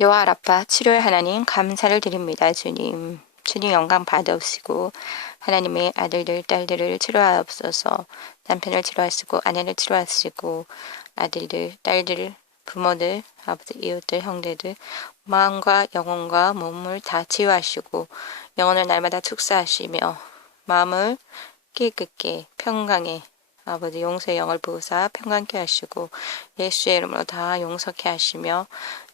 여호와 라파 치료의 하나님 감사를 드립니다. 주님. 주님 영광 받으시고 하나님의 아들들 딸들을 치료하옵소서 남편을 치료하시고 아내를 치료하시고 아들들 딸들 부모들 아버지 이웃들 형제들 마음과 영혼과 몸을 다 치유하시고 영혼을 날마다 축사하시며 마음을 깨끗게 평강에 아버지 용서의 영을 부으사 평강케 하시고 예수의 이름으로 다 용서케 하시며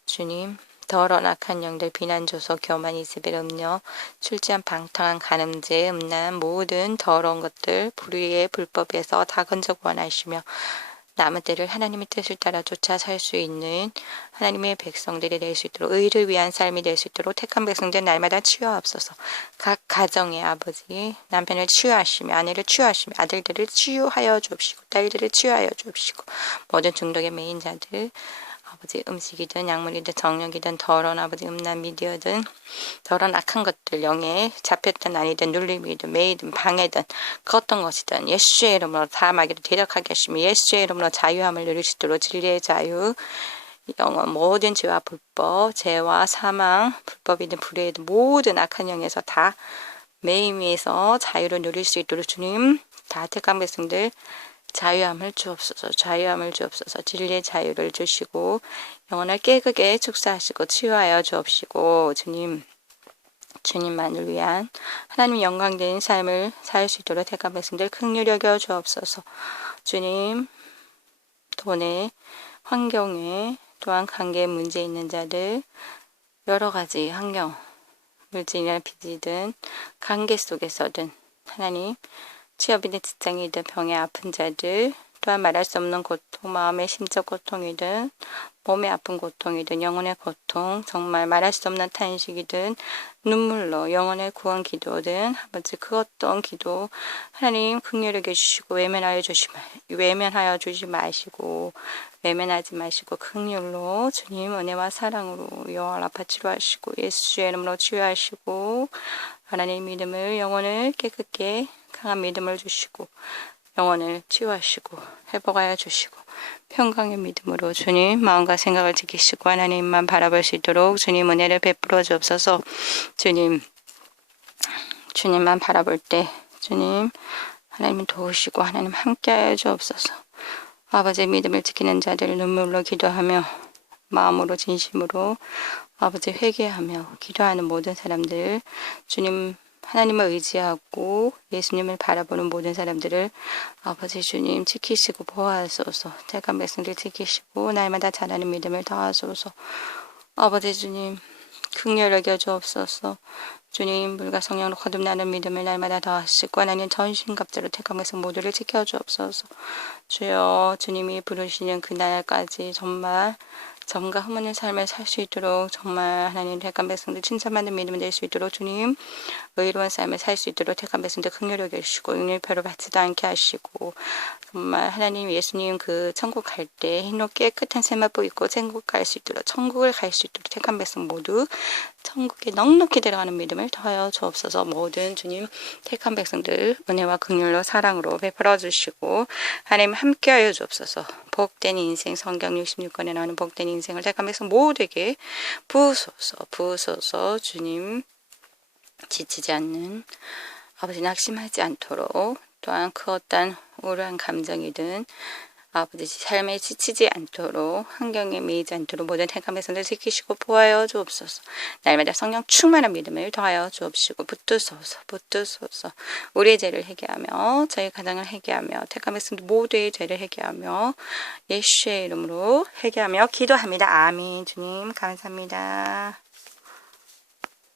주님 더러운 악한 영들 비난 조소 교만 이스벨 음녀 출지한 방탕한 간음죄 음란 모든 더러운 것들 불의의 불법에서 다 건져 구원하시며 남은 때를 하나님의 뜻을 따라 쫓아 살 수 있는 하나님의 백성들이 될 수 있도록 의를 위한 삶이 될 수 있도록 택한 백성들 날마다 치유하옵소서. 각 가정의 아버지 남편을 치유하시며 아내를 치유하시며 아들들을 치유하여 주옵시고 딸들을 치유하여 주옵시고 모든 중독의 메인 자들 아버지 음식이든 약물이든 정력이든 더러운 아버지 음란 미디어든 더러운 악한 것들 영에 잡혔든 아니든 눌림이든 매이든 방해든 그 어떤 것이든 예수의 이름으로 다 마귀를 대적하게 하시며 예수의 이름으로 자유함을 누릴 수 있도록 진리의 자유 영원 모든 죄와 불법 죄와 사망 불법이든 불의이든 모든 악한 영에서 다 매임에서 자유를 누릴 수 있도록 주님 다 택한 백성들 자유함을 주옵소서, 자유함을 주옵소서, 진리의 자유를 주시고, 영혼을 깨끗게 축사하시고, 치유하여 주옵시고, 주님, 주님만을 위한 하나님 영광된 삶을 살 수 있도록 택한 백성들 극률 여겨 주옵소서. 주님, 돈에, 환경에, 또한 관계에 문제 있는 자들, 여러 가지 환경, 물질이나 빚이든 관계 속에서든 하나님 취업이든 직장이든 병에 아픈 자들 또한 말할 수 없는 고통, 마음의 심적 고통이든 몸의 아픈 고통이든 영혼의 고통, 정말 말할 수 없는 탄식이든 눈물로 영혼의 구원 기도든 아버지 그 어떤 기도 하나님 극렬하게 주시고 외면하여 주시 외면하여 주지 마시고 외면하지 마시고 극렬로 주님 은혜와 사랑으로 여호와 라파 치료하시고 예수의 이름으로 치유하시고 하나님 믿음을 영혼을 깨끗게 강한 믿음을 주시고 영혼을 치유하시고 회복하여 주시고 평강의 믿음으로 주님 마음과 생각을 지키시고 하나님만 바라볼 수 있도록 주님 은혜를 베풀어 주옵소서. 주님 주님만 바라볼 때 주님 하나님 도우시고 하나님 함께하여 주옵소서. 아버지의 믿음을 지키는 자들을 눈물로 기도하며 마음으로 진심으로 아버지 회개하며 기도하는 모든 사람들 주님 하나님을 의지하고 예수님을 바라보는 모든 사람들을 아버지 주님 지키시고 보호하소서. 택한 백성들 지키시고 날마다 자라는 믿음을 더하소서. 아버지 주님 극렬 여겨 주옵소서. 주님 물과 성령으로 거듭나는 믿음을 날마다 더하시고 하나님 전신갑자로 백성 모두를 지켜주옵소서. 주여 주님이 부르시는 그날까지 정말 점과 흠없는 삶을 살 수 있도록 정말 하나님 택한 백성들 칭찬받는 믿음을 낼수 있도록 주님 의로운 삶을 살 수 있도록 택한 백성들 긍휼히 계시고 육일표를 받지도 않게 하시고 정말 하나님 예수님 그 천국 갈 때 흰옷 깨끗한 세마포 입고 천국 갈 수 있도록 천국을 갈 수 있도록 택한 백성 모두 천국에 넉넉히 들어가는 믿음을 더하여 주옵소서. 모든 주님 택한 백성들 은혜와 긍휼로 사랑으로 베풀어 주시고 하나님 함께하여 주옵소서 복된 인생 성경 66권에 나오는 복된 인생을 백성 모두에게 부소서 부소서 주님 지치지 않는 아버지 낙심하지 않도록 또한 그 어떤 우울한 감정이든 아버지 삶에 지치지 않도록 환경에 매이지 않도록 모든 행함에서를 지키시고 보아여 주옵소서. 날마다 성령 충만한 믿음을 더하여 주옵시고 붙드소서 붙드소서. 우리의 죄를 회개하며 저희 가정을 회개하며 택함에서 모두의 죄를 회개하며 예수의 이름으로 회개하며 기도합니다. 아멘. 주님 감사합니다